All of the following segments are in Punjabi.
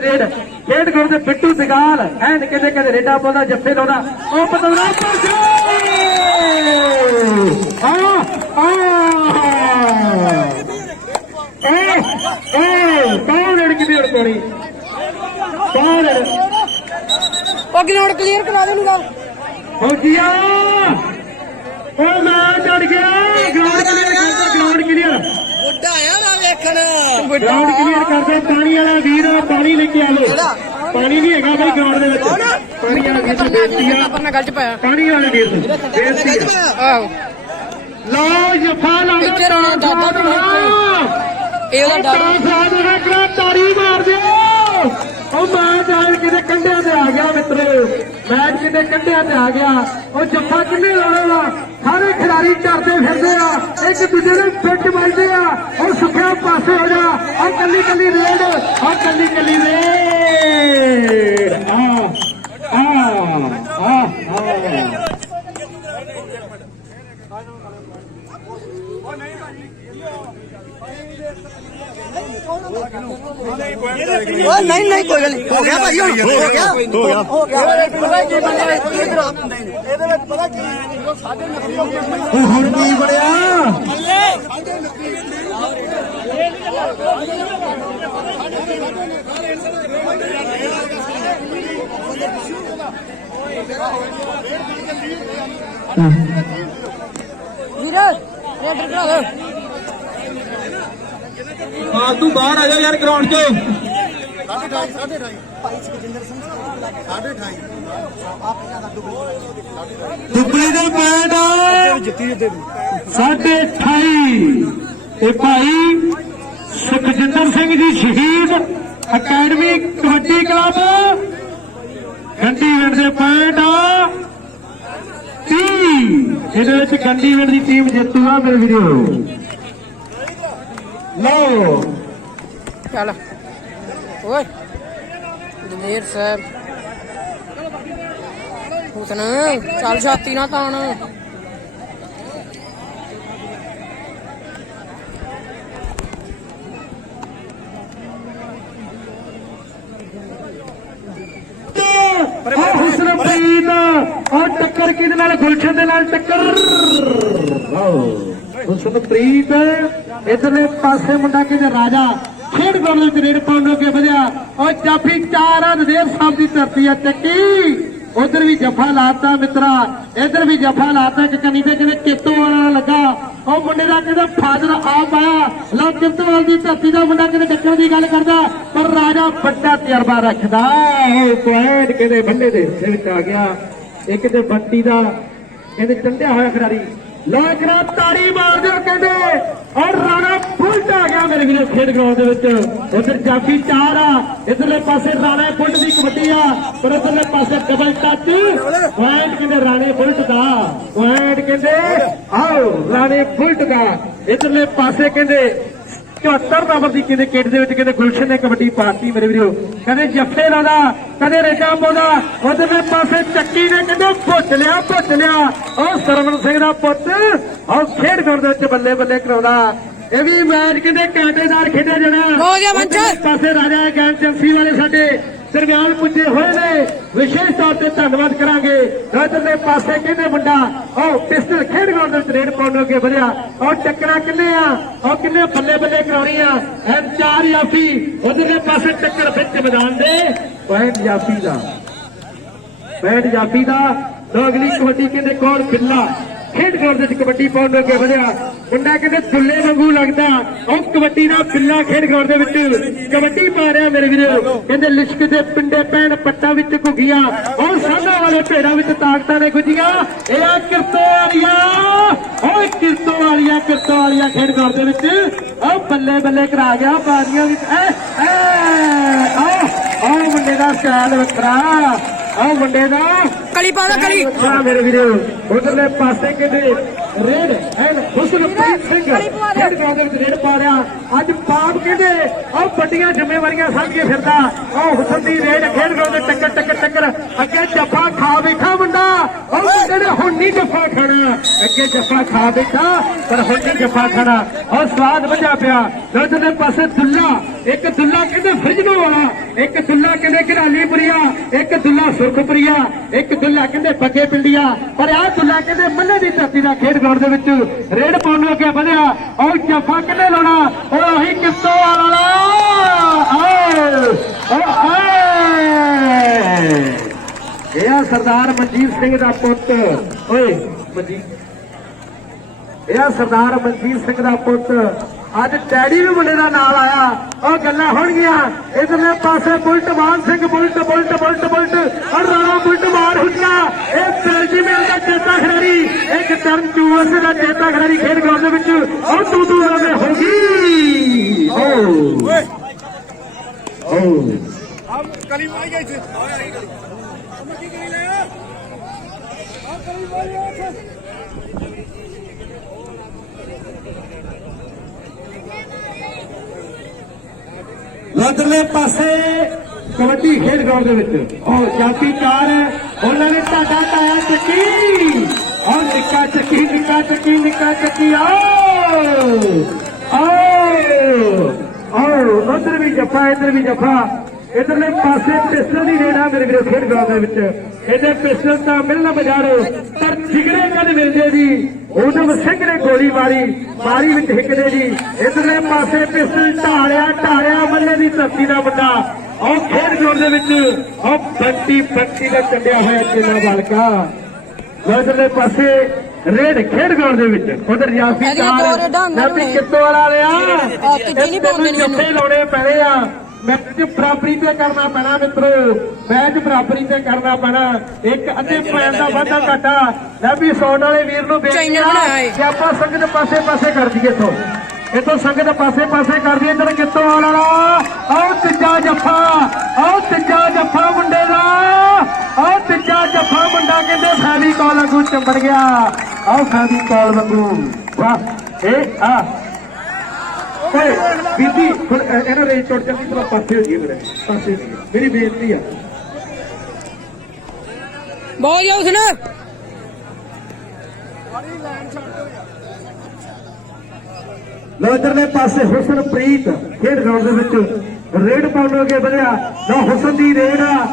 रेड खेड गुर दे बिट्टू सिगाल एंड कहते कहते रेडा पाਉਂਦਾ जफ्फे लाਉਂਦਾ ਉਹ ਪਤੰਦਰਾ कौन लड़की दी अड़कोनी कौन ग्राउंड क्लियर करा दे गल फौजिया मैच अड़ गया ग्राउंड क्लियर बुड्ढा आया ना देखण ग्राउंड क्लियर करते पानी वाला वीर पानी लेके आओ पानी नहीं है भाई ग्राउंड दे विच पानी वाला वीर तो बेइज्जती है पर मैं गल च पाया पानी वाले वीर तो बेइज्जती है लो जफा ला पिक्चर आना दादा भी ਇਹਦਾ ਡਰ ਤਾੜੀ ਮਾਰ ਦਿਓ ਉਹ ਮੈਚ ਆਣ ਕਿਤੇ ਕੰਢਿਆਂ ਤੇ ਆ ਗਿਆ ਮਿੱਤਰੋ ਮੈਚ ਕਿਤੇ ਕੰਢਿਆਂ ਤੇ ਆ ਗਿਆ ਉਹ ਜੱਫਾ ਕਿੰਨੇ ਲਾਉਣੇ ਵਾ ਸਾਰੇ ਖਿਡਾਰੀ ਡਰਦੇ ਫਿਰਦੇ ਆ ਇੱਕ ਦੂਜੇ ਨੂੰ ਫਿੱਟ ਵੱਜਦੇ ਆ ਉਹ ਸੁੱਖਿਆ ਪਾਸੇ ਹੋ ਜਾ ਆ ਕੱਲੀ ਕੱਲੀ ਰੇਡ ਆ ਕੱਲੀ ਕੱਲੀ ਰੇਡ ਆ नहीं नहीं कोई गल हो गया भाई हो गया ਹੁਣ ਕੀ ਬਣਿਆ वीरज रेडर करा दो हाँ तू बाहर आ जा यार ग्राउंड चो दुबली दे पैंट 28.5 भाई सुखजिंदर सिंह जी शहीद अकैडमी कबड्डी क्लब गंडीविंड दे पैंट 30 गंडीविंड की टीम जितू आ मेरे वीडियो लो चल ओए दलेर साहब हुसन चल छाती ना तान हुसनप्रीत और टक्कर किहदे नाल गुलशन दे नाल टक्कर हुसनप्रीत इधरले पासे मुंडा कहते राजा खेड गोल रेड पाउंड के वधिया और जाफी 4 देव साहब की धरती है चक्की उधर भी जफा लाता मित्रा इधर भी जफा लाता कि कनी ते कहते कित्तू वाला लगा और मुंडे का कहते फादर आप आया लो कित्तूवाल की धरती का मुंडा कहते टक्कर की गल करता पर राजा बड़ा तजर्बा रखता पॉइंट कहते बंडे दे हिस्से विच आ गया एक ते बंटी का कहते चंडिया होया खिडारी लो करा ताड़ी मार दो कहते और राणा फुलट आ गया मेरे वीर खेड ग्राउंड दे विच उधर जाफी 4 आ इधरले पासे राणा फुलट की कबड्डी आ पर उधरले पासे डबल टच पॉइंट कहते राणे फुलट का पॉइंट कहते आओ राणे फुलट का इधरले पासे कहते 74 नंबर की कहते किट दे विच कहते गुलशन ने कबड्डी पार्टी मेरे वीरो कहते जफ्फे लादा कदे रेडा पाउंदा उधरले पासे चक्की ने कहते भुज लिया और सरवण सिंह दा पुੱਤ और खेड ग्राउंड दे विच बल्ले बल्ले कराउंदा ਇਹ ਵੀ ਮੈਚ ਕਹਿੰਦੇ ਕਾਂਟੇਦਾਰ ਖੇਡਿਆ ਜਾਣਾ ਹੋ ਗਿਆ ਮੰਚ ਪਾਸੇ ਰਾਜਾ ਗੈਂਗ ਚੰਸੀ ਵਾਲੇ ਸਾਡੇ ਦਰਮਿਆਨ ਪੁੱਜੇ ਹੋਏ ਨੇ ਵਿਸ਼ੇਸ਼ ਤੌਰ ਤੇ ਧੰਨਵਾਦ ਕਰਾਂਗੇ ਇਧਰਲੇ ਪਾਸੇ ਕਹਿੰਦੇ ਮੁੰਡਾ ਉਹ ਪਿਸਟਲ ਖੇਡ ਗਰਾਊਂਡ ਦੇ ਟ੍ਰੇਡ ਪਾਉਣ ਕੇ ਵਧਿਆ ਔਰ ਟੱਕਰਾਂ ਕਿੰਨੇ ਆ ਉਹ ਕਿੰਨੇ ਬੱਲੇ ਬੱਲੇ ਕਰਾਉਣੀਆਂ ਐਨ 4 ਜਾਫੀ ਉਧਰਲੇ ਪਾਸੇ ਟੱਕਰ ਵਿੱਚ ਮੈਦਾਨ ਦੇ ਪੁਆਇੰਟ ਜਾਫੀ ਦਾ ਅਗਲੀ ਕਬੱਡੀ ਕਹਿੰਦੇ ਕੌਣ ਬਿੱਲਾ खेड ग्राउंड से कबड्डी पाउंड के बढ़िया मुंडा कहते दुल्ले वांगू लगता और कबड्डी का बिल्ला खेड ग्राउंड कबड्डी पा रहा मेरे वीर कहते लिश्क के पिंडे पैन पट्टा घुगिया और साधा वाले भेड़ा ताकत ने गुजिया किरतो वालिया खेड ग्राउंड बल्ले बल्ले करा गया बारियां मुंडे का स्टाइल वखरा मुंडे का कली पादा कली मेरे वीर उधरले पासे कहते red and Husanpreet Singh Khed ground red पा रहा अज पाप कहते और बड़िया जिम्मेवारियां समझ के फिरदा हुसन की रेड खेड ग्राउंड टक्कर अगे जफा खा बैठा मुंडा और मुंडे ने हुण नहीं जफा खाना अगे जफा खा बैठा पर हुण नहीं जफा खाना और स्वाद वजा पिया उधरले पासे दुल्ला एक दुल्ला कहते फ्रिजनों वाला ਇੱਕ ਦੁੱਲਾ ਕਹਿੰਦੇ ਘਰਾਲੀਪੁਰੀਆ, ਇੱਕ ਦੁੱਲਾ ਸੁਰਖਪੁਰੀਆ, ਇੱਕ ਦੁੱਲਾ ਕਹਿੰਦੇ ਬੱਗੇ ਪਿੰਡੀਆ, ਪਰ ਆਹ ਦੁੱਲਾ ਕਹਿੰਦੇ ਮੱਲੇ ਦੀ ਧਰਤੀ ਦਾ ਖੇਡ ਗਰਾਊਂਡ ਦੇ ਵਿੱਚ ਰੇਡ ਪਾਉਣ ਨੂੰ ਅੱਗੇ ਵਧਿਆ। ਉਹ ਜੱਫਾ ਕਿੰਨੇ ਲਾਉਣਾ, ਉਹ ਉਹੀ ਕਿੱਤੋਂ ਵਾਲਾ ਇਹ ਆ ਸਰਦਾਰ ਮਨਜੀਤ ਸਿੰਘ ਦਾ ਪੁੱਤ। ਓਏ ਮਨਜੀਤ, ਇਹ ਆ ਸਰਦਾਰ ਮਨਜੀਤ ਸਿੰਘ ਦਾ ਪੁੱਤ। ਅੱਜ ਡੈਡੀ ਵੀ ਮੁੰਡੇ ਦਾ ਨਾਲ ਆਇਆ। ਉਹ ਗੱਲਾਂ ਹੋਣਗੀਆਂ। ਇਧਰਲੇ ਪਾਸੇ bullet Maan Singh, bullet bullet bullet bullet ਔਰ ਰਾਣਾ ਬੁਲਟ ਮਾਰ ਹੁੱਟਾ। ਇਹ ਬੈਲਜੀਅਮ ਦਾ ਚੇਤਾ ਖਿਡਾਰੀ, ਇੱਕ ਟਰਨ ਯੂਐਸਏ ਦਾ ਚੇਤਾ ਖਿਡਾਰੀ ਖੇਡ ਗਰਾਊਂਡ ਦੇ ਵਿੱਚ ਉਹ ਤੂੰ ਲਾਉਂਦੇ ਹੋ ਗਈ। अब करीब आ गए थे हम की करी ले अब करीब आ गए थे ਉਧਰਲੇ ਪਾਸੇ ਕਬੱਡੀ ਖੇਡ ਗਰਾਊਂਡ ਦੇ ਵਿੱਚ ਉਹ ਜਾਤੀ ਚਾਰ ਹੈ, ਉਹਨਾਂ ਨੇ ਢਾਡਾ ਪਾਇਆ ਚੱਕੀ। ਔਰ ਨਿੱਕਾ ਚੱਕੀ, ਨਿੱਕਾ ਚੱਕੀ, ਨਿੱਕਾ ਚੱਕੀ। ਉਧਰ ਵੀ ਜੱਫਾ, ਇੱਧਰ ਵੀ ਜੱਫਾ। ਇਧਰਲੇ ਪਾਸੇ ਪਿਸਟਲ ਦੀ ਰੇੜਾ ਮੇਰੇ ਵੀਰੋ ਖੇਡ ਗਰਾਊਂਡ ਦੇ ਵਿੱਚ। ਇਹਦੇ ਪਿਸਟਲ ਤਾਂ ਮਿਲਣਾ ਬਾਜ਼ਾਰੋ, ਪਰ ਜਿਗਰੇ ਕਦ ਮਿਲਦੇ ਜੀ। ਉਦਮ ਸਿੰਘ ਨੇ ਗੋਲੀ ਮਾਰੀ ਵਿੱਚ ਹਿੱਕਦੇ ਜੀ। ਇਧਰਲੇ ਪਾਸੇ ਪਿਸਟਲ ਢਾਲਿਆ ਮੱਲੇ ਦੀ ਧਰਤੀ ਦਾ ਵੱਡਾ। ਉਹ ਖੇਡ ਗਰਾਊਂਡ ਦੇ ਵਿੱਚ ਉਹ ਬੰਟੀ ਦਾ ਚੰਡਿਆ ਹੋਇਆ ਚੇਲਾ ਬਾਲਕਾ। ਉਧਰਲੇ ਪਾਸੇ ਰੇਡ ਖੇਡ ਗਰਾਊਂਡ ਦੇ ਵਿੱਚ ਉਧਰ ਜਾਫੀ ਨਾਪੀ ਕਿੱਤੋਂ ਵਾਲਾ ਲਿਆ। ਜੱਫੇ ਲਾਉਣੇ ਪੈਣੇ ਆ। ਮੈਚ ਬਰਾਬਰੀ ਤੇ ਕਰਨਾ ਪੈਣਾ ਮਿੱਤਰੋ, ਮੈਚ ਬਰਾਬਰੀ ਤੇ ਕਰਨਾ ਪੈਣਾ। ਇੱਕ ਅੱਧੇ ਪੁਆਇੰਟ ਦਾ ਵਾਧਾ ਘਾਟਾ। ਲੈ ਵੀ ਸੌਣ ਵਾਲੇ ਵੀਰ ਨੂੰ ਬੇਨਤੀ ਆ ਕਿ ਆਪਾਂ ਸੰਗਤ ਪਾਸੇ ਕਰ ਦਈਏ। ਇੱਥੋਂ ਸੰਗਤ ਪਾਸੇ ਕਰ ਦਈਏ। ਇੱਧਰ ਕਿੱਤੋਂ ਵਾਲਾ ਆਹ ਤੀਜਾ ਜੱਫਾ ਮੁੰਡੇ ਦਾ। ਆਹ ਤੀਜਾ ਜੱਫਾ ਮੁੰਡਾ ਕਹਿੰਦੇ ਫੈਵੀਕੌਲ ਵਾਂਗੂ ਚੰਬੜ ਗਿਆ। ਆਹ ਫੈਵੀਕੌਲ ਵਾਂਗੂ। ਵਾਹ ਇਹ ਆ ਬੀਬੀ ਹੁਣ ਇਹਨਾਂ ਰੇਸ ਟੁੱਟ ਜਾਂਦੀ ਤਾਂ ਪਾਸੇ ਹੋ ਗਈ। ਮੇਰੇ ਪਾਸੇ ਮੇਰੀ ਬੇਨਤੀ ਆ ਬਹੁਤ ਜਾਓ ਸੁਣਾ ਲੋ ਇਧਰਲੇ ਪਾਸੇ ਹੁਸਨਪ੍ਰੀਤ ਖੇਡ ਗਰਾਊਂਡ ਦੇ ਵਿੱਚ ਰੇਡ ਪਾਉਣ ਅੱਗੇ ਵਧਿਆ। ਲੋ ਹੁਸਨ ਦੀ ਰੇਡ ਆ।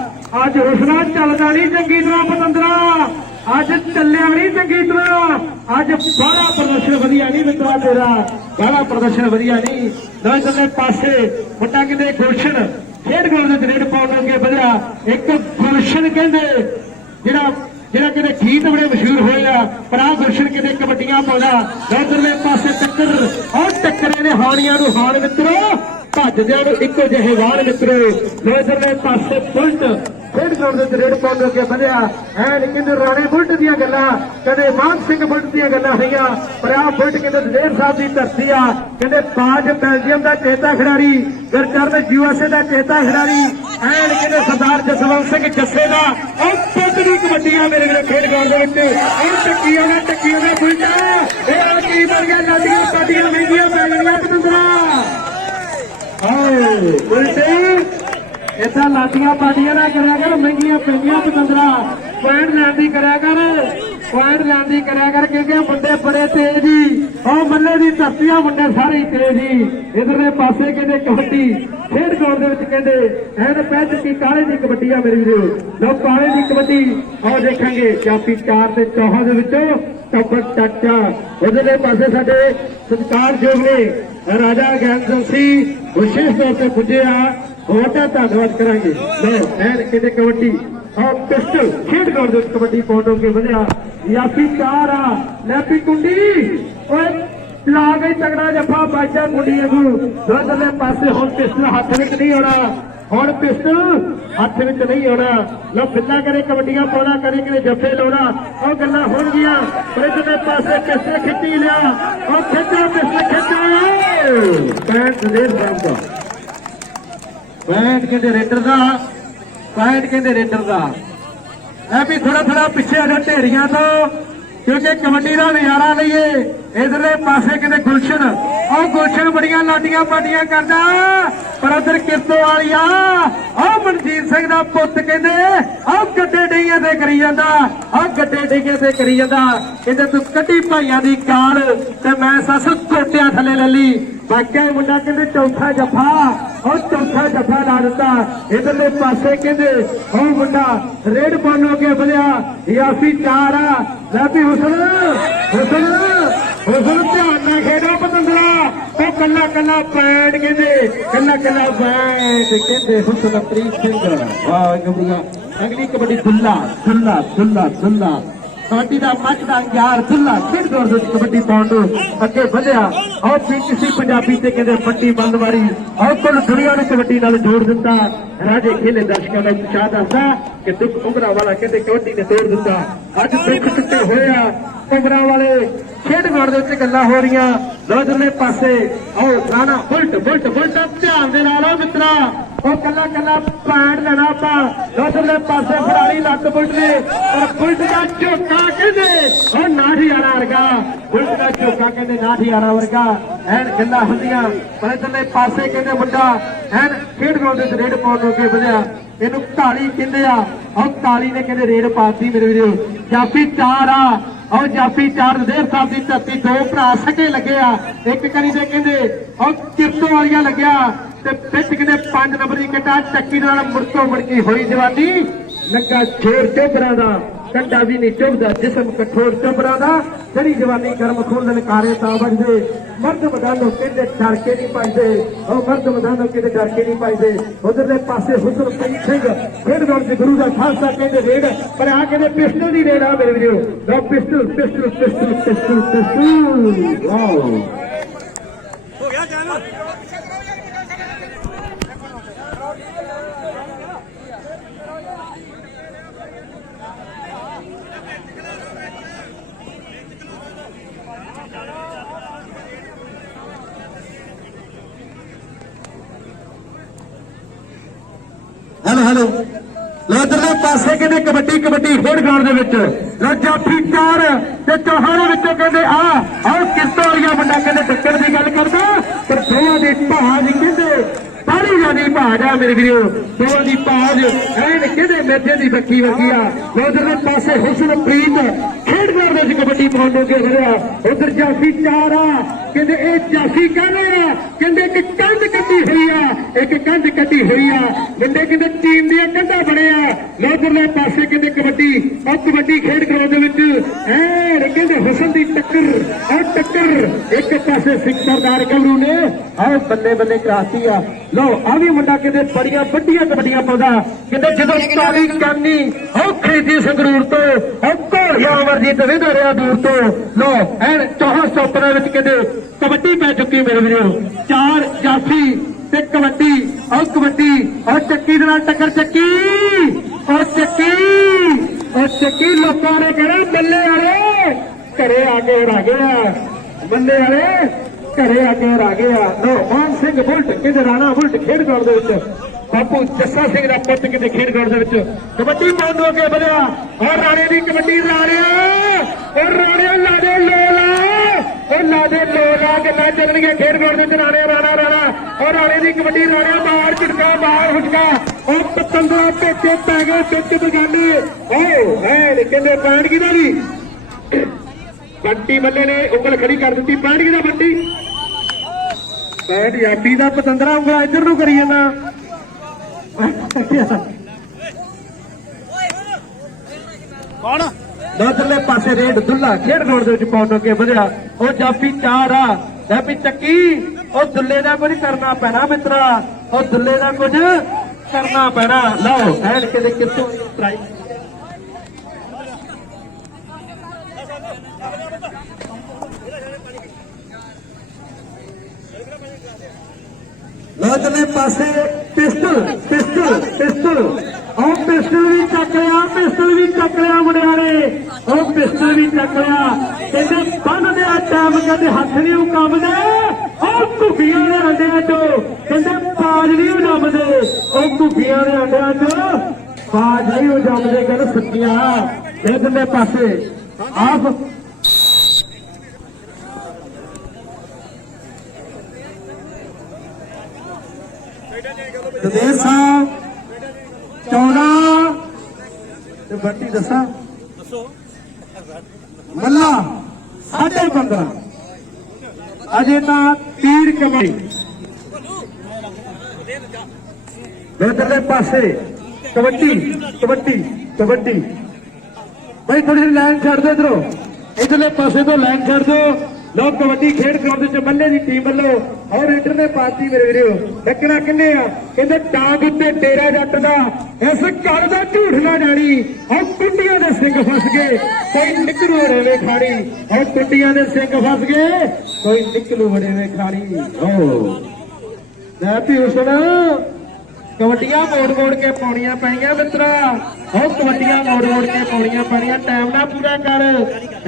ਅੱਜ ਹੁਸਨਾ ਚੱਲਦਾ ਨਹੀਂ ਚੰਗੀ ਤਰ੍ਹਾਂ ਪਤੰਦਰਾ, ਅੱਜ ਚੱਲਿਆ ਨਹੀਂ ਚੰਗੀ ਤਰ੍ਹਾਂ। ਅੱਜ ਬਾਹਲਾ ਪ੍ਰਦਰਸ਼ਨ ਵਧੀਆ ਨਹੀਂ ਮਿੱਤਰਾ ਤੇਰਾ, ਬਾਹਲਾ ਪ੍ਰਦਰਸ਼ਨ ਵਧੀਆ ਨਹੀਂ। ਲੋ ਇਧਰਲੇ ਪਾਸੇ ਮੁੰਡਾ ਕਹਿੰਦੇ ਗੁਲਸ਼ਨ ਖੇਡ ਗਰਾਊਂਡ ਦੇ ਰੇਡ ਪਾਉਣ ਅੱਗੇ ਵਧਿਆ। ਇੱਕ ਗੁਲਸ਼ਨ ਕਹਿੰਦੇ ਜਿਹੜਾ ਕਹਿੰਦੇ ਗੀਤ ਬੜੇ ਮਸ਼ਹੂਰ ਹੋਏ ਆ, ਪਰ ਆਹ ਗੁਲਸ਼ਨ ਕਹਿੰਦੇ ਕਬੱਡੀਆਂ ਪਾਉਂਦਾ। ਉਧਰਲੇ ਪਾਸੇ ਟੱਕਰੇ ਨੇ ਹਾਣੀਆਂ ਨੂੰ ਹਾਣ ਮਿੱਤਰੋ, ਭੱਜਦਿਆਂ ਨੂੰ ਇੱਕੋ ਜਿਹੇ ਵਾਰ ਮਿੱਤਰੋ। ਉਧਰਲੇ ਪਾਸੇ ਬੁਲਟ ਖੇਡ ਗਰਾਊਂਡ ਦੇ ਰੇਡ ਪਾਉਣ ਅੱਗੇ ਵਧਿਆ। ਐਨ ਕਹਿੰਦੇ ਰਾਣੇ ਬੁਲਟ ਦੀਆਂ ਗੱਲਾਂ, ਕਦੇ ਮਾਨ ਸਿੰਘ ਬੁਲਟ ਦੀਆਂ ਗੱਲਾਂ ਹੋਈਆਂ, ਪਰ ਆਹ ਬੁਲਟ ਕਹਿੰਦੇ ਦਲੇਰ ਸਾਹਿਬ ਦੀ ਧਰਤੀ ਆ। ਕਹਿੰਦੇ ਬਾਜ ਬੈਲਜੀਅਮ ਦਾ ਚੇਤਾ ਖਿਡਾਰੀ, ਗੁਰਚਰਨ ਯੂਐਸਏ ਦਾ ਚੇਤਾ ਖਿਡਾਰੀ। ਐਨ ਕਹਿੰਦੇ ਸਰਦਾਰ ਜਸਵੰਤ ਸਿੰਘ ਜੱਸੇ ਦਾ ਉਹ ਪੁੱਤ ਦੀ ਕਬੱਡੀ ਆ ਮੇਰੇ ਵੀਰੋ ਖੇਡ ਗਰਾਊਂਡ ਦੇ ਵਿੱਚ। ਇਹ ਟੱਕੀਆਂ ਦਾ ਬੁਲਟ ਇਹ ਆ ਕੀ ਬਣ ਗਿਆ। ਲਾਡੀਆਂ ਪਾਡੀਆਂ ਮਹਿੰਗੀਆਂ ਪੈ ਗਈਆਂ ਪਤੰਦਰਾ। ਬੁਲਟ ਇਦਾਂ ਲਾਡੀਆਂ ਪਾਡੀਆਂ ਨਾ ਕਰਿਆ ਕਰ, ਮਹਿੰਗੀਆਂ ਪੈਂਦੀਆਂ ਪਤੰਦਰਾ। ਪੁਆਇੰਟ ਲੈਣ ਦੀ ਕਰਿਆ ਕਰ ਕਿਉਂਕਿ ਮੁੰਡੇ ਬੜੇ ਤੇਜ਼ ਜੀ। ਉਹ ਮੱਲੇ ਦੀ ਧਰਤੀਆਂ ਮੁੰਡੇ ਸਾਰੇ ਹੀ ਤੇਜ਼ ਜੀ। ਇਧਰਲੇ ਪਾਸੇ ਕਹਿੰਦੇ ਕਬੱਡੀ ਖੇਡ ਗਰਾਊਂਡ ਦੇ ਵਿੱਚ ਕਹਿੰਦੇ ਐਨ ਪੈ ਚੁੱਕੀ ਕਾਲੇ ਦੀ ਕਬੱਡੀ ਆ ਮੇਰੇ ਵੀਰੋ। ਲੋ ਕਾਲੇ ਦੀ ਕਬੱਡੀ ਆਓ ਦੇਖਾਂਗੇ। ਜਾਫੀ 4 ਤੇ 4 ਦੇ ਵਿੱਚੋਂ ਟੱਬਰ ਚਾਚਾ। ਉਧਰਲੇ ਪਾਸੇ ਸਾਡੇ ਸਤਿਕਾਰਯੋਗ ਨੇ ਰਾਜਾ ਗਿਆਨ ਸਿੰਘ ਸੀ ਵਿਸ਼ੇਸ਼ ਤੌਰ ਤੇ ਪੁੱਜੇ ਆ, ਬਹੁਤ ਧੰਨਵਾਦ ਕਰਾਂਗੇ। ਲੋ ਐਨ ਕਹਿੰਦੇ ਕਬੱਡੀ ਆਹ ਪਿਸਟਲ ਖੇਡ ਗਰਾਊਂਡ ਦੇ ਵਿੱਚ ਕਬੱਡੀ ਪਾਉਣ ਅੱਗੇ ਵਧਿਆ। ਜਾਫੀ 4 ਆ। ਲੈਪੀ ਕੁੰਡੀ ਓਏ ਲਾ ਗਈ ਤਗੜਾ ਜੱਫਾ ਬਾਜਾ ਕੁੰਡੀ ਵਾਂਗੂ। ਉਧਰਲੇ ਪਾਸੇ ਹੁਣ ਪਿਸਟਲ ਹੱਥ ਵਿੱਚ ਨਹੀਂ ਆਉਣਾ, ਹੁਣ ਪਿਸਟਲ ਹੱਥ ਵਿੱਚ ਨਹੀਂ ਆਉਣਾ। ਲੋ ਬਿੱਲਾ ਕਰੇ ਕਬੱਡੀਆਂ ਪਾਉਣਾ, ਕਰੇ ਜੱਫੇ ਲਾਉਣਾ, ਉਹ ਗੱਲਾਂ ਹੋਣਗੀਆਂ। ਪਰ ਇਧਰਲੇ ਪਾਸੇ ਪਿਸਟਲ ਖਿੱਚੀ ਲਿਆ, ਉਹ ਖਿੱਚਿਆ ਪਿਸਟਲ ਖਿੱਚਿਆ। ਪੈਂਟ ਦੇ ਬੰਦਾ ਪੈਂਟ ਕਹਿੰਦੇ ਰੇਡਰ ਦਾ ਐ ਵੀ ਥੋੜਾ ਪਿੱਛੇ ਆ ਜਾ ਢੇਰੀਆਂ ਤੋਂ, ਕਿਉਂਕਿ ਕਬੱਡੀ ਦਾ ਨਜ਼ਾਰਾ ਲਈਏ। ਇਧਰਲੇ ਪਾਸੇ ਕਹਿੰਦੇ ਗੁਲਸ਼ਨ ਬੜੀਆਂ ਲਾਡੀਆਂ ਪਾਡੀਆਂ ਕਰਦਾ, ਪਰ ਉਧਰ ਕਿਰਤੋਂ ਵਾਲੀਆ ਉਹ ਮਨਜੀਤ ਸਿੰਘ ਦਾ ਪੁੱਤ ਕਹਿੰਦੇ ਉਹ ਗੱਡੇ ਡਈਆਂ ਤੇ ਕਰੀ ਜਾਂਦਾ, ਕਹਿੰਦੇ ਤੂੰ ਕੱਢੀ ਭਾਈਆਂ ਦੀ ਕਾਰ ਤੇ ਮੈਂ ਸੱਸ ਕੋਟਿਆਂ ਥੱਲੇ ਲੈ ਲਈ। बाकिया मुंडा कहते चौथा जफा और चौथा जफा ला दिता इधरले पासे कहते ओ मुंडा रेड पाउन हो के बलिया याफी 4 आ लापी हुसन हुसन हुसन ध्यान ना खेडो पतंदरा तो कला कला पैड कहते कला कला पैड कहते हुसनप्रीत सिंह वाह गबड़िया अगली कबड्डी दुल्ला दुल्ला दुल्ला दुल्ला कबड्डी का मच का यार दुल्ला खेड दौर से कबड्डी पाउंड अगे बढ़िया और किसी पंजाबी से कहते मंडी बंद मारी और कुल दुनिया ने कबड्डी नाल जोड़ दिता राजे खेले दर्शकों का उत्साह दसदा कि दुख उमरा वाला कहते कबड्डी ने तोड़ दिता अज दुख टुटे होया उमरा वाले खेड ग्राउंड के गल्लां हो रही दोदरले पासे और राणा बुलट बुलट बुलट ध्यान दे नाल मित्रा और कला कला पैड लेना पा दोदरले पासे फराड़ी लक बुलट ने और बुलट का झोका कहते और 9000 वर्गा बुलट का झोका कहते 9000 वर्गा एन गल्लां हुंदियां पर इधरले पासे कहते मुंडा एन खेड ग्राउंड ते रेड पाउन हो के वधिया ਇਹਨੂੰ ਢਾਲੀ ਕਹਿੰਦੇ ਆ ਔਰ ਢਾਲੀ ਨੇ ਕਹਿੰਦੇ ਰੇਡ ਪਾਤੀ ਮੇਰੇ ਵੀਰੋ ਜਾਫੀ 4 ਆ ਔਰ ਜਾਫੀ 4 ਦੇਰ ਸਾਹਿਬ ਦੀ ਧਰਤੀ ਦੋ ਭਰਾ ਸਕੇ ਲੱਗੇ ਆ ਇੱਕ ਕਰੀ ਦੇ ਕਹਿੰਦੇ ਔਰ ਕਿਰਤੋਂ ਵਾਲੀਆਂ ਲੱਗਿਆ ਤੇ ਵਿੱਚ ਕਹਿੰਦੇ 5 ਨੰਬਰ ਦੀ ਕਟਾ ਚੱਕੀ ਨਾਲ ਮੁਰਤੋਂ ਮੁੜਕੀ ਹੋਈ ਜਵਾਨੀ ਲੱਗਾ ਛੇਰ ਚੋਬਰਾਂ ਦਾ कंडा भी नहीं चुभदा जिसम कठोर चुभरा दा जड़ी जवानी गर्म खून ललकारे ता बजदे मर्द मैदानों कहते डर के नहीं पाइदे और मर्द मैदानों कहते डर के नहीं पाइदे उधरले पासे हुसनप्रीत सिंह खेड ग्राउंड से गुरु दा खालसा कहते रेड पर आ कहते पिस्टल दी रेड आ मेरे वीडियो लो pistol pistol pistol pistol pistol wow हो गया क्या ना हेलो हेलो लोधरले पासे कहते कबड्डी कबड्डी खेड ग्राउंड दे विच लो जाफी 4 ते चौहान विचों कहते आ और किरतों वालिया मुंडा कहते टक्कर की गल करदा पर दोवां दी भाज कहते सारी जानी भाज आ मेरे वीरो दोवां दी भाज एन कहते मेजे दी बक्की वर्गी आ लोधरले पासे हुसनप्रीत खेड ग्राउंड दे कबड्डी पाउंड हो के खड़िया उधर जाफी 4 आ कहते ए जाफी कहने आ कहते एक कंध कट्टी हुई आ एक कंध कट्टी हुई आ मुंडे कहते टीम दी कंधा बने आ लोधरले पासे कहते कबड्डी और कबड्डी खेड ग्राउंड दे विच ऐ कहते हुसन दी टक्कर और टक्कर एक पासे सिख सरदार गबरू ने और बल्ले बल्ले कराती आ लो आ भी मुंडा कहते बड़ियां वड्डियां कबड्डियां पाउंदा कहते जदों ताली करनी औखी जी संगरूर तो और घोड़ियां अमरजीत विध रिया दूर तो लो एन चौहां स्टॉपर विच कहते कबड्डी पै चुकी मेरे वीरो 4 जाफी ते कबड्डी और चक्की दे नाल टक्कर चक्की और चक्की लोकां ने कहना बल्ले वाले घरे आके आ गया बल्ले वाले घरे आके आ गया लो मान सिंह बुलट कहते राणा बुलट खेड ग्राउंड दे विच बापू जस्सा सिंह दा पुੱਤ किते खेड ग्राउंड दे विच कबड्डी पाउंड हो के बढ़िया और राणे दी कबड्डी और राणे ला दे लोला और ला दे लोला के मैच चलणगे खेड ग्राउंड दे राणे राणा और राणे दी कबड्डी राणे बाहर झटका बाहर हुटका और पतंगा पेचे पै गए पिच बगाने ओ है कहंदे पैंट किदा दी बंटी मल्ले ने उंगल खड़ी कर दी पैंट किदा बंटी पैंट यापी दा पतंदरा उंगल इधर नूं करी जांदा कौन दोदरले पासे रेड दुल्ला खेड ग्राउंड दे विच पाउंड के बढ़िया ओ जाफी 4 आ जाफी चक्की ओ दुल्ले दा कुछ करना पैना मित्रा ओ दुल्ले दा कुछ करना पैना लो एंड के कितों ट्राई लोधरले पासे पिस्टल पिस्टल पिस्टल और पिस्टल भी चक लिया मुंडियाने और पिस्टल भी चक लिया कहते बन दिया टाइम कहते हथ नहीं कंबदे और घुगियां दे अंडियां चो कहते बाज नहीं जमदे और घुगियां दे अंडियां चो बाज नहीं जमदे कहते सच्चिया इधरले पासे आप ददेर साहब 14 बंटी दसा मल्ला 15.5 ਅਜੇ ਤਾਂ ਤੀਰ ਕਮਾਈ ਇਧਰਲੇ ਪਾਸੇ ਕਬੱਡੀ ਕਬੱਡੀ ਕਬੱਡੀ ਭਾਈ ਥੋੜੀ ਲਾਈਨ ਛੱਡ ਦਿਓ ਇਧਰੋਂ ਇਧਰਲੇ ਪਾਸੇ ਤੋਂ ਲਾਈਨ ਛੱਡ ਦਿਓ ਲੋਕ ਕਬੱਡੀ ਖੇਡ ਗਰਾਊਂਡ ਚ ਮੱਲੇ ਦੀ ਟੀਮ ਵੱਲੋਂ ਔਰ ਇੰਟਰ ਨੇ ਪਾਰਟੀ ਮੇਰੇ ਵੀਰੋ ਡੱਕਣਾ ਕਿੰਨੇ ਆ ਕਹਿੰਦੇ ਟਾਂਗ ਉੱਤੇ ਡੇਰਾ ਜੱਟ ਦਾ ਇਸ ਘਰ ਦਾ ਝੂਠ ਨਾ ਜਾਣੀ ਔਰ ਕੁੰਡੀਆਂ ਦੇ ਸਿੰਘ ਫਸ ਗਏ ਕੋਈ ਨਿਕਲੂ ਵੜੇਵੇ ਖਾਣੀ ਔਰ ਕੁੰਡੀਆਂ ਦੇ ਸਿੰਘ ਫਸ ਗਏ ਕੋਈ ਨਿਕਲੂ ਵੜੇਵੇ ਖਾਣੀ ਓ ਲੈ ਵੀ ਸੁਣ ਕਬੱਡੀਆਂ ਮੋੜ ਕੇ ਪਾਉਣੀਆਂ ਪੈਣੀਆਂ ਮਿੱਤਰਾ ਉਹ ਕਬੱਡੀਆਂ ਮੋੜ ਕੇ ਪਾਉਣੀਆਂ ਪੈਣੀਆਂ ਟਾਈਮ ਨਾਲ ਪੂਰਾ ਕਰ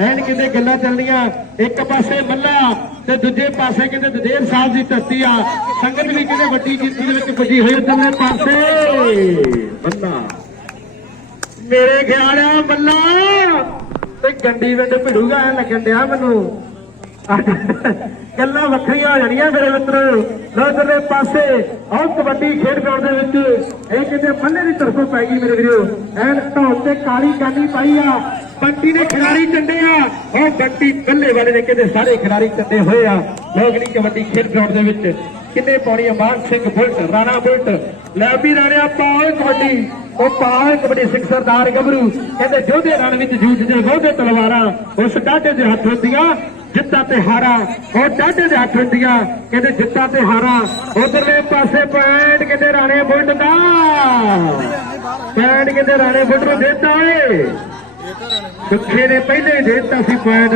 ਐਨ ਕਿਤੇ ਗੱਲਾਂ ਚੱਲਦੀਆਂ ਇੱਕ ਪਾਸੇ ਮੱਲਾ ਤੇ ਦੂਜੇ ਪਾਸੇ ਕਿਤੇ ਦਦੇਰ ਸਾਹਿਬ ਦੀ ਧਰਤੀ ਆ ਸੰਗਤ ਵੀ ਕਿਤੇ ਵੱਡੀ ਗਿਣਤੀ ਦੇ ਵਿੱਚ ਪੁੱਜੀ ਹੋਈ ਉਧਰਲੇ ਪਾਸੇ ਮੱਲਾ ਮੇਰੇ ਖਿਆਲ ਆ ਮੱਲਾ ਤੇ ਗੰਡੀ ਵਿੱਚ ਭਿੜੂਗਾ ਐ ਲੱਗਣ ਡਿਆ ਮੈਨੂੰ ਗੱਲਾਂ ਵੱਖਰੀਆਂ ਹੋ ਜਾਣੀਆਂ ਮੇਰੇ ਮਿੱਤਰੋ ਲੋਧਰਲੇ ਪਾਸੇ ਆਹ ਕਬੱਡੀ ਖੇਡ ਗਰਾਊਂਡ ਦੇ ਵਿੱਚ ਇਹ ਕਿਤੇ ਮੱਲੇ ਦੀ ਤਰਫੋਂ ਪੈ ਗਈ ਮੇਰੇ ਵੀਰੋ ਐਨ ਧੌਣ ਤੇ ਕਾਲੀ ਕਾਲੀ ਪਾਈ ਆ ਬੰਟੀ ਨੇ ਖਿਡਾਰੀ ਚੰਡੇ ਆ ਉਹ ਬੰਟੀ ਬੱਲੇ ਵਾਲੇ ਨੇ ਕਿਤੇ ਸਾਰੇ ਖਿਡਾਰੀ ਚੰਡੇ ਹੋਏ ਆ ਲੋਗਣੀ ਕਬੱਡੀ ਖੇਡ ਗਰਾਊਂਡ ਦੇ ਵਿੱਚ ਕਿੰਨੇ ਪਾਉਣੀ ਆ ਮਾਨ ਸਿੰਘ ਬੁਲਟ ਰਾਣਾ ਬੁਲਟ ਲੈ ਵੀ ਰਾਣਿਆ ਪਾਓ ਕਬੱਡੀ ਉਹ ਪਾਓ ਕਬੱਡੀ ਸਿੰਘ ਸਰਦਾਰ ਗੱਭਰੂ ਕਹਿੰਦੇ ਜੋਧੇ ਰਣ ਵਿੱਚ ਜੂਝਦੇ ਵੋਧੇ ਤਲਵਾਰਾਂ ਉਸ ਡਾਢੇ ਦੇ ਹੱਥ ਹੁੰਦੀਆਂ ਜਿੱਤਾਂ ਤੇ ਹਾਰਾਂ ਉਹ ਡਾਢੇ ਦੇ ਹੱਥ ਹੁੰਦੀਆਂ ਕਹਿੰਦੇ ਜਿੱਤਾਂ ਤੇ ਹਾਰਾਂ ਉਧਰਲੇ ਪਾਸੇ ਪੈਂਟ ਕਹਿੰਦੇ ਰਾਣੇ ਬੁਲਟ ਦਾ ਪੈਂਟ ਕਹਿੰਦੇ ਰਾਣੇ ਬੁਲਟ ਨੂੰ ਦੇਤਾ ਏ ਸੁੱਖੇ ਨੇ ਪਹਿਲੇ ਹੀ ਦੇਤਾ ਸੀ ਪੈਂਟ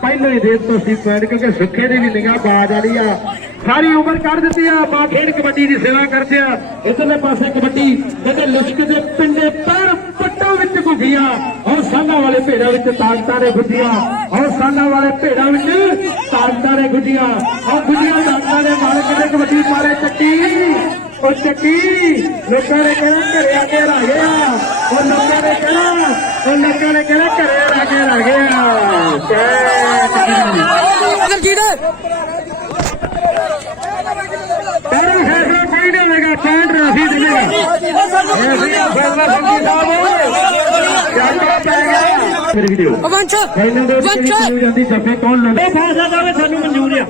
ਪਹਿਲਾਂ ਹੀ ਦੇਤਾ ਸੀ ਪੈਂਟ ਕਿਉਂਕਿ ਸੁੱਖੇ ਦੀ ਵੀ ਨਿਗਾਹ ਬਾਜ ਵਾਲੀ ਆ ਸਾਰੀ ਉਮਰ ਕੱਢ ਦਿੱਤੀ ਆ ਮਾਂ ਖੇਡ ਕਬੱਡੀ ਦੀ ਸੇਵਾ ਕਰਦੇ ਆ ਇਧਰਲੇ ਪਾਸੇ ਕਬੱਡੀ ਕਹਿੰਦੇ ਲਿਸ਼ਕ ਦੇ ਪਿੰਡੇ ਪੈਰ ਪੱਟਾਂ ਵਿੱਚ ਘੁੱਗੀਆਂ ਔਰ ਸਾਲਾਂ ਵਾਲੇ ਭੇਡਾਂ ਵਿੱਚ ਤਾਕਤਾਂ ਨੇ ਗੁੱਡੀਆਂ ਔਰ ਸਾਲਾਂ ਵਾਲੇ ਭੇਡਾਂ ਵਿੱਚ ਤਾਕਤਾਂ ਨੇ ਗੁੱਡੀਆਂ ਔਰ ਗੁੱਡੀਆਂ ਤਾਕਤਾਂ ਦੇ ਮਾਲਕ ਕਹਿੰਦੇ ਕਬੱਡੀ ਮਾਰੇ ਚੱਕੀ ਉਹ ਚੱਕੀ ਲੋਕਾਂ ਨੇ ਕਹਿਣਾ ਘਰੇ ਆ ਕੇ ਰਹਿ ਗਿਆ ਉਹ ਲੋਕਾਂ ਨੇ ਕਹਿਣਾ ਘਰੇ ਆ ਕੇ ਰਹਿ ਗਿਆ ਪਰ ਫੈਸਲਾ ਕੋਈ ਨਹੀਂ ਹੋਵੇਗਾ ਪੈਂਟ ਰਾਫੀ ਦੇਗਾ ਮੇਰੀ ਵੀਡੀਓ ਜਾਂਦੀ ਸਫੇ ਕੌਣ ਲੰਦਾ ਫੈਸਲਾ ਜਾਵੇ ਸਾਨੂੰ ਮਨਜ਼ੂਰ ਆ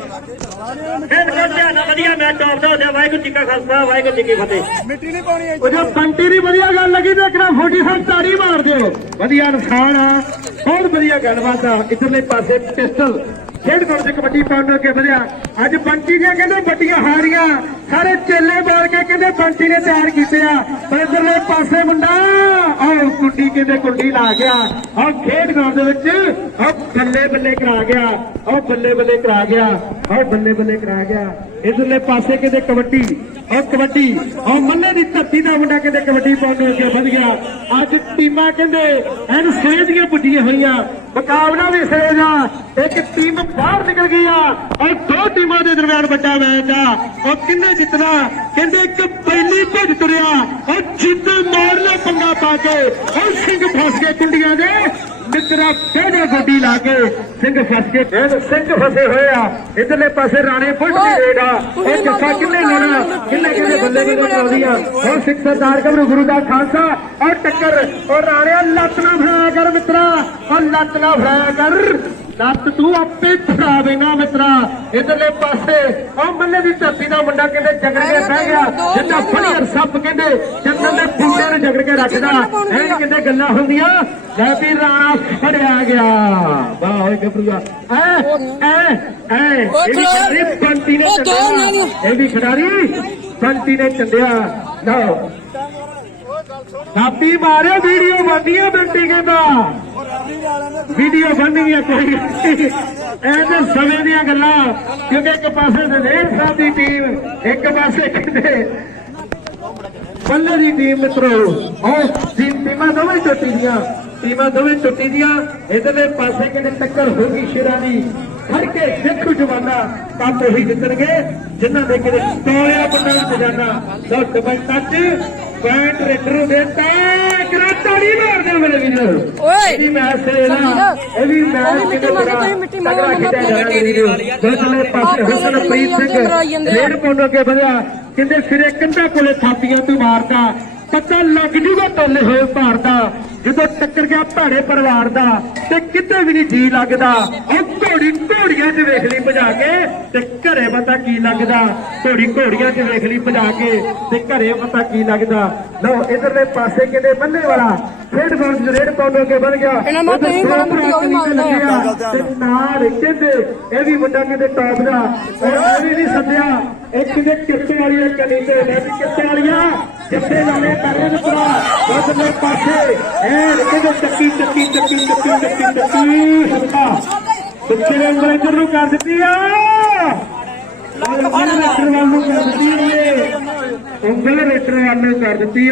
ਵਧੀਆ ਮੈਚ ਟੌਪ ਦਾ ਹੋ ਗਿਆ ਵਾਹਿਗੁਰੂ ਜੀ ਕਾ ਖਾਲਸਾ ਵਾਹਿਗੁਰੂ ਜੀ ਕੀ ਫਤਿਹ ਮਿੱਟੀ ਨਹੀਂ ਪਾਉਣੀ ਉਹ ਜੋ ਬੰਟੀ ਦੀ ਵਧੀਆ ਗੱਲ ਲੱਗੀ ਦੇਖਣਾ 47 ਤਾੜੀ ਮਾਰ ਦਿਓ ਵਧੀਆ ਇਨਸਾਨ ਆ ਬਹੁਤ ਵਧੀਆ ਗੱਲਬਾਤ ਆ ਇਧਰਲੇ ਪਾਸੇ ਪਿਸਟਲ ਖੇਡ ਗਰਾਊਂਡ 'ਚ ਕਬੱਡੀ ਪਾਉਣ ਅੱਗੇ ਵਧਿਆ ਅੱਜ ਬੰਟੀ ਦੀਆਂ ਕਹਿੰਦੇ ਵੱਡੀਆਂ ਹਾਰੀਆਂ ਸਾਰੇ ਚੇਲੇ ਬੋਲ ਕੇ ਕਹਿੰਦੇ ਬੰਟੀ ਨੇ ਤਿਆਰ ਕੀਤੇ ਆ ਪਰ ਇਧਰਲੇ ਪਾਸੇ ਮੁੰਡਾ ਆਹ ਕੁੰਡੀ ਕਹਿੰਦੇ ਕੁੰਡੀ ਲਾ ਗਿਆ ਆਹ ਖੇਡ ਗਰਾਊਂਡ ਦੇ ਵਿੱਚ ਆਹ ਬੱਲੇ ਬੱਲੇ ਕਰਾ ਗਿਆ ਆਹ ਬੱਲੇ ਬੱਲੇ ਕਰਾ ਗਿਆ ਆਹ ਬੱਲੇ ਬੱਲੇ ਕਰਾ ਗਿਆ ਇਧਰਲੇ ਪਾਸੇ ਕਹਿੰਦੇ ਕਬੱਡੀ ਆਹ ਮੱਲੇ ਦੀ ਧਰਤੀ ਦਾ ਮੁੰਡਾ ਕਹਿੰਦੇ ਕਬੱਡੀ ਪਾਉਣ ਅੱਗੇ ਵਧ ਗਿਆ ਅੱਜ ਟੀਮਾਂ ਕਹਿੰਦੇ ਐਨ ਸੇਜ ਦੀਆਂ ਪੁੱਜੀਆਂ ਹੋਈਆਂ ਮੁਕਾਬਲਾ ਵੀ ਸੇਜ ਆ ਇੱਕ ਟੀਮ ਬਾਹਰ ਨਿਕਲ ਗਈ ਆ ਔਰ ਦੋ ਟੀਮਾਂ ਦੇ ਦਰਮਿਆਨ ਵੱਡਾ ਮੈਚ ਆ ਉਹ ਕਿੰਨੇ ਜਿੱਤਣਾ ਕਹਿੰਦੇ ਇੱਕ ਪਹਿਲੀ ਭੱਜ ਤੁਰਿਆ ਔਰ ਜਿੱਤ ਮਾਰ ਲਿਆ ਪੰਗਾ ਪਾ ਕੇ ਔਰ ਸਿੰਘ ਫਸ ਗਏ ਕੁੰਡੀਆਂ ਦੇ ਮਿੱਤਰਾ ਕਿਹੜੇ ਗੱਡੀ ਲਾ ਕੇ ਸਿੰਘ ਫਸ ਕੇ ਸਿੰਘ ਫਸੇ ਹੋਏ ਆ ਇਧਰਲੇ ਪਾਸੇ ਰਾਣੇ ਬੁਲਟ ਦੀ ਰੇਡ ਆ ਇਹ ਜੱਫਾ ਕਿੰਨੇ ਲਾਉਣਾ ਕਿੰਨੇ ਕਿੰਨੇ ਬੱਲੇ ਬੱਲੇ ਕਰਾਉਂਦੀਆਂ ਔਰ ਸਿੱਖ ਸਰਦਾਰ ਗੱਭਰੂ ਗੁਰੂ ਦਾ ਖਾਲਸਾ ਔਰ ਟੱਕਰ ਔਰ ਰਾਣਿਆ ਲੱਤ ਨਾ ਫੜਾਇਆ ਕਰ ਮਿੱਤਰਾ ਔਰ ਲੱਤ ਨਾ ਫੜਾਇਆ ਕਰ ਲੱਤ ਤੂੰ ਆਪੇ ਫੜਾਵੇਂਗਾ ਮਿੱਤਰਾ ਇਧਰਲੇ ਪਾਸੇ ਉਹ ਮੱਲੇ ਦੀ ਧਰਤੀ ਦਾ ਮੁੰਡਾ ਕਹਿੰਦੇ ਜਗੜ ਕੇ ਬਹਿ ਗਿਆ ਜਿੱਦਾਂ ਫੜੀਰ ਸੱਪ ਕਹਿੰਦੇ ਜੰਗਲ ਦੇ ਬੂਟੇ ਨੂੰ ਜਗੜ ਕੇ ਰੱਖਦਾ ਐਂ ਕਿਤੇ ਗੱਲਾਂ ਹੁੰਦੀਆਂ ਲੈ ਵੀ ਰਾਣਾ ਫੜਿਆ ਗਿਆ ਵਾਹ ਹੋਏ ਗੱਭਰੂਆ ਇਹ ਬੰਟੀ ਨੇ ਚੰਡਿਆ ਇਹ ਵੀ ਖਿਡਾਰੀ ਬੰਟੀ ਨੇ ਚੰਡਿਆ ਲਓ ਥਾਪੀ ਮਾਰਿਆ ਵੀਡੀਓ ਬਣਦੀਆਂ ਬੰਟੀ ਕਹਿੰਦਾ ਵੀਡੀਓ ਬਣਦੀਆਂ ਕੋਈ ਐਸੇ ਸਮੇਂ ਦੀਆਂ ਗੱਲਾਂ ਕਿਉਂਕਿ ਇੱਕ ਪਾਸੇ ਦਲੇਰ ਸਾਹਿਬ ਦੀ ਟੀਮ ਇੱਕ ਪਾਸੇ ਕਹਿੰਦੇ ਬੱਲੇ ਦੀ ਟੀਮ ਮਿੱਤਰੋ ਉਹ ਟੀਮਾਂ ਦੋਵੇਂ ਚੋਟੀ ਦੀਆਂ ਇਧਰਲੇ ਪਾਸੇ ਕਹਿੰਦੇ ਟੱਕਰ ਹੋ ਗਈ ਸ਼ੇਰਾਂ ਦੀ ਫੜ ਕੇ ਦੇਖੋ ਜਵਾਨਾ ਕੰਮ ਉਹੀ ਜਿੱਤਣਗੇ ਜਿਨ੍ਹਾਂ ਦੇ ਕਿਤੇ ਤੋਲਿਆ ਬੰਦਾ ਖਜ਼ਾਨਾ ਲਓ ਡਬਲ ਟੱਚ ਪੈਂਟ ਰੇਡਰ ਦੇਤਾ ਕਰਾਤਾ ਨਹੀਂ ਮਾਰਦੇ ਮੇਰੇ ਵੀਰ ਓਏ ਇਹ ਵੀ ਮੈਚ ਕਿਤੇ ਬੜਾ ਤਗੜਾ ਖੇਡਿਆ ਜਾ ਰਿਹਾ ਦੋਸਲੇ ਪਾਸੇ ਹੁਸਨਪ੍ਰੀਤ ਸਿੰਘ ਰੇਡ ਪਾਉਣ ਅੱਗੇ ਵਧਿਆ ਕਹਿੰਦੇ ਸਿਰੇ ਕੰਧਾਂ ਕੋਲੇ ਥਾਪੀਆਂ ਤੂੰ ਮਾਰਦਾ ਪਤਾ ਲੱਗ ਜੂਗਾ ਟੋਲੇ ਹੋਏ ਭਾਰਦਾ ਜਦੋਂ ਟੱਕਰ ਗਿਆ ਭਾੜੇ ਪਰਿਵਾਰ ਦਾ ਤੇ ਕਿਤੇ ਵੀ ਨਹੀਂ ਜੀ ਲੱਗਦਾ। ਉਹ ਘੋੜੀਆਂ 'ਚ ਵੇਖ ਲਈ ਭਜਾ ਕੇ ਤੇ ਘਰੇ ਪਤਾ ਕੀ ਲੱਗਦਾ। ਘੋੜੀਆਂ 'ਚ ਵੇਖ ਲਈ ਭਜਾ ਕੇ ਤੇ ਘਰੇ ਪਤਾ ਕੀ ਲੱਗਦਾ। ਲਓ ਇਧਰਲੇ ਪਾਸੇ ਕਿਤੇ ਬੰਨੇ ਵਾਲਾ ਖੇਡ ਬੋਲ ਰੇਡ ਪਾਉਂਦੇ ਕੇ ਬਣ ਗਿਆ ਇਹਨਾਂ ਮੈਂ ਤੇ ਤੇ ਨਾਲ ਕਹਿੰਦੇ ਇਹ ਵੀ ਮੁੰਡਾ ਕਿਤੇ ਟੌਪ ਦਾ ਔਰ ਇਹ ਵੀ ਨਹੀਂ ਸੱਦਿਆ। ਇੱਕ ਕਿਤੇ ਕਿੱਤੇ ਵਾਲੀ ਇੱਕ ਨੀਚੇ ਮੈਂ ਵੀ ਕਿੱਤੇ ਵਾਲੀਆਂ ਜਿੱਥੇ ਨਾਲੇ ਕਰ ਰਹੇ ਮਿੱਤਰਾ ਉਧਰਲੇ ਪਾਸੇ ਇਹ ਕਿਤੇ ਚੱਕੀ ਹਲਕਾ ਪਿੱਛੇ ਉਂਗਲ ਇੱਧਰ ਨੂੰ ਕਰ ਦਿੱਤੀ ਆ। ਉਂਗਲ ਰੇਟਰ ਵੱਲ ਨੂੰ ਕਰ ਦਿੱਤੀ ਉਂਗਲ ਰੇਟਰ ਵੱਲ ਨੂੰ ਕਰ ਦਿੱਤੀ ਆ।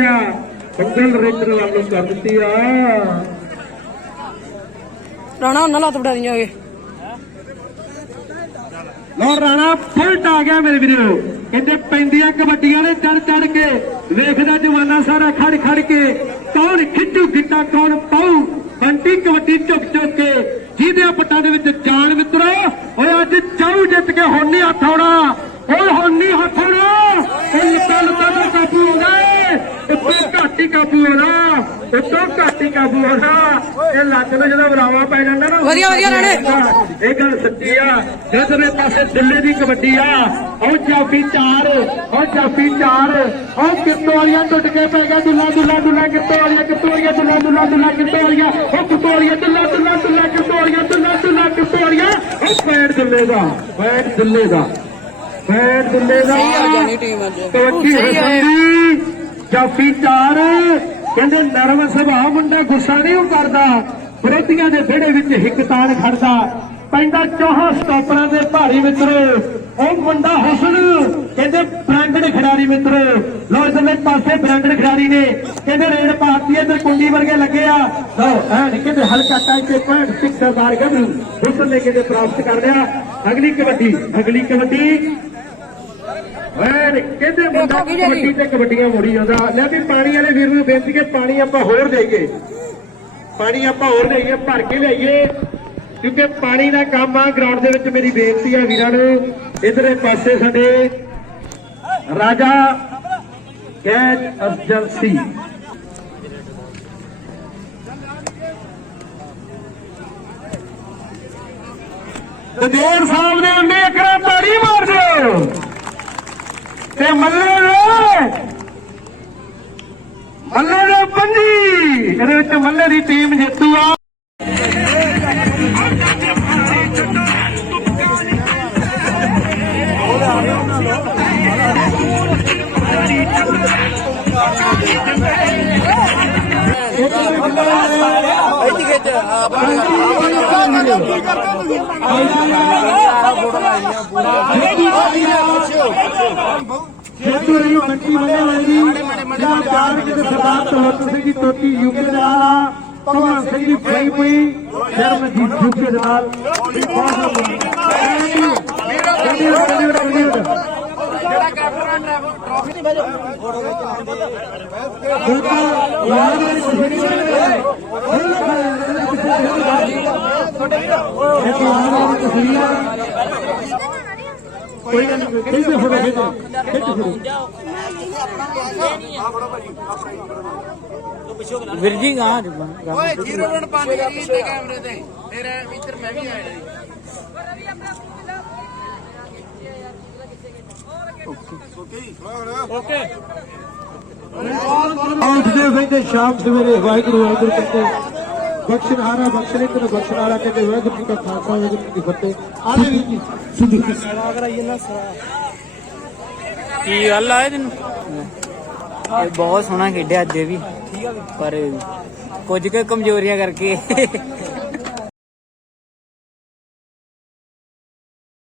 ਉਂਗਲ ਰੇਟਰ ਵੱਲ ਨੂੰ ਕਰ ਦਿੱਤੀ ਆ। ਰਾਣਾ ਉਹਨਾਂ ਲੱਤ ਬੜਾ ਦੀਆਂ ਹੋਗੇ ਲੋ ਰਾਣਾ ਫੁੱਟ ਆ ਗਿਆ ਮੇਰੇ ਵੀਰੋ। ਕਹਿੰਦੇ ਪੈਂਦੀਆਂ ਕਬੱਡੀਆਂ ਨੇ ਚੜ ਕੇ ਵੇਖਦਾ ਜਵਾਨਾ ਸਾਰਾ ਖੜ ਕੇ ਕੌਣ ਖਿੱਚੂ ਗਿੱਟਾ ਕੌਣ ਪਾਉ ਬੰਟੀ ਕਬੱਡੀ ਝੁਕ ਕੇ ਜਿਹਦੇ ਪੱਟਾਂ ਦੇ ਵਿੱਚ ਜਾਨ ਮਿੱਤਰੋ। ਓਏ ਅੱਜ ਚਾਉ ਜਿੱਤ ਕੇ ਹੁਣ ਨਹੀਂ ਹੱਥ ਆਉਣਾ। ਓਏ ਹੁਣ ਨਹੀਂ ਹੱਥ ਆਉਣਾ। ਇਹ ਲੱਤਾਂ ਤੋਂ ਕਾਬੂ ਆਉਂਦਾ ਉੱਤੋਂ ਘੱਟ ਹੀ ਕਾਬੂ ਆਉਣਾ। ਇਹ ਲੱਕ ਨੂੰ ਜਦੋਂ ਬਰਾਵਾ ਪੈ ਜਾਂਦਾ ਨਾ ਵਧੀਆ ਰਾਣੇ ਇਹ ਗੱਲ ਸੱਚੀ ਆ। ਜਿਸਦੇ ਪਾਸੇ ਦਿੱਲੇ ਦੀ ਕਬੱਡੀ ਆ ਉਹ ਚਾਪੀ 4 ਉਹ ਕਿੱਤੋਂ ਵਾਲੀਆਂ ਟੁੱਟ ਕੇ ਪੈ ਗਿਆ। ਦੁੱਲਾ ਕਿੱਤੋਂ ਵਾਲੀਆਂ ਕਿੱਤੋਂ ਵਾਲੀਆਂ ਉਹ ਕਿੱਤੋਂ ਵਾਲੀਆਂ ਦੁੱਲਾ ਉਹ ਪੈਰ ਦਿੱਲੇ ਦਾ ਕਬੱਡੀ ਹਸੰਦੀ ਚਾਪੀ 4 ਕਹਿੰਦੇ ਨਰਮ ਸੁਭਾਅ ਮੁੰਡਾ ਗੁੱਸਾ ਨਹੀਂ ਉਹ ਕਰਦਾ। ਵਿਰੋਧੀਆਂ ਦੇ ਵਿਹੜੇ ਵਿੱਚ ਹਿੱਕ ਤਾਣ ਖੜਦਾ ਪੈਂਦਾ ਚੌਹਾਂ ਸਟਾਪਰਾਂ ਦੇ ਭਾਰੀ ਮਿੱਤਰੋ। ਉਹ ਮੁੰਡਾ ਹੁਸਨ ਕਹਿੰਦੇ ਬ੍ਰਾਂਡਡ ਖਿਡਾਰੀ ਮਿੱਤਰੋ। ਲੋ ਇਧਰਲੇ ਪਾਸੇ ਬ੍ਰਾਂਡਡ ਖਿਡਾਰੀ ਨੇ ਕਹਿੰਦੇ ਰੇਡ ਪਾਤੀ ਇਧਰ ਕੁੰਡੀ ਵਰਗੇ ਲੱਗੇ ਆ। ਲੋ ਐ ਕਹਿੰਦੇ ਹਲਕਾ ਟਾਈਪ ਤੇ 0.6 ਸਰਦਾਰ ਗੱਭਰੂ ਹੁਸਨ ਨੇ ਕਹਿੰਦੇ ਪ੍ਰਾਪਤ ਕਰ ਲਿਆ। ਅਗਲੀ ਕਬੱਡੀ ਕਹਿੰਦੇ ਮੁੰਡਾ ਕਬੱਡੀ ਤੇ ਕਬੱਡੀਆਂ ਮੋੜੀ ਜਾਂਦਾ। ਲੈ ਵੀ ਪਾਣੀ ਵਾਲੇ ਵੀਰ ਨੂੰ ਬੇਨਤੀ ਕਿ ਪਾਣੀ ਆਪਾਂ ਹੋਰ ਦੇਈਏ ਭਰ ਕੇ ਲਿਆਈਏ ਕਿਉਂਕਿ ਪਾਣੀ ਦਾ ਕੰਮ ਆ ਗਰਾਊਂਡ ਦੇ ਵਿੱਚ। ਮੇਰੀ ਬੇਨਤੀ ਆ ਵੀਰਾਂ ਨੂੰ ਇਧਰੇ ਪਾਸੇ ਸਾਡੇ ਰਾਜਾ ਕੈਚ ਏਜੰਸੀ ਦਦੇਰ ਸਾਹਿਬ ਨੇ 19 ਏਕੜਾ ਤਾੜੀ ਮਾਰ ਦਿਓ ਤੇ ਮੱਲੇ ਦੇ ਪੰਜੀ ਇਹਦੇ ਵਿੱਚ ਮੱਲੇ ਦੀ ਟੀਮ ਜੇਤੂ ਆ। ਜੇਤੂ ਰਹੀ ਬੰਟੀ ਮੱਲੇ ਵਾਲੀ ਜਿਹੜਾ ਚਾਰ ਕਿਤੇ ਸਰਦਾਰ ਤਲਵੰਤ ਸਿੰਘ ਦੀ ਤੋਤੀ ਯੂਕੇ ਦੇ ਨਾਲ ਆ। ਭਗਵਾਨ ਸਿੰਘ ਦੀ ਫੜੀ ਪਈ ਸ਼ਰਮਜੀਤ ਯੂਕੇ ਦੇ ਨਾਲ ਜਿਹੜਾ ਕੈਪਟਨ ਟਰਾਫੀ ਨਹੀਂ ਭੇਜੋ ਕੋਈ ਨਹੀਂ ਖੇਡਦੇ ਫੋਟੋ ਵੀਰ ਜੀ ਗਾ ਓਏ 0 ਰਨ ਪਾਣੀ ਕਰੀ ਤੇ ਕੈਮਰੇ ਤੇ ਫਿਰ ਇੱਧਰ ਮੈਂ ਵੀ ਆਇਆ ਜੀ। ਓਕੇ ਉੱਠਦੇ ਬੈਠੇ ਸ਼ਾਮ ਸਵੇਰੇ ਵਾਹਿਗੁਰੂ ਕਰਕੇ ਬਖਸ਼ਣਹਾਰਾ ਕਹਿੰਦੇ ਵਾਹਿਗੁਰੂ ਜੀ ਕਾ ਖਾਲਸਾ ਵਾਹਿਗੁਰੂ ਜੀ ਕੀ ਫਤਿਹ। ਆਲੇ ਵੀਰ ਜੀ ਸਿੱਧੂ ਕੀ ਗੱਲ ਆ ਤੈਨੂੰ ਇਹ ਬਹੁਤ ਸੋਹਣਾ ਖੇਡਿਆ ਅੱਜ ਵੀ ਪਰ ਕੁਝ ਕੁ ਕਮਜ਼ੋਰੀਆਂ ਕਰਕੇ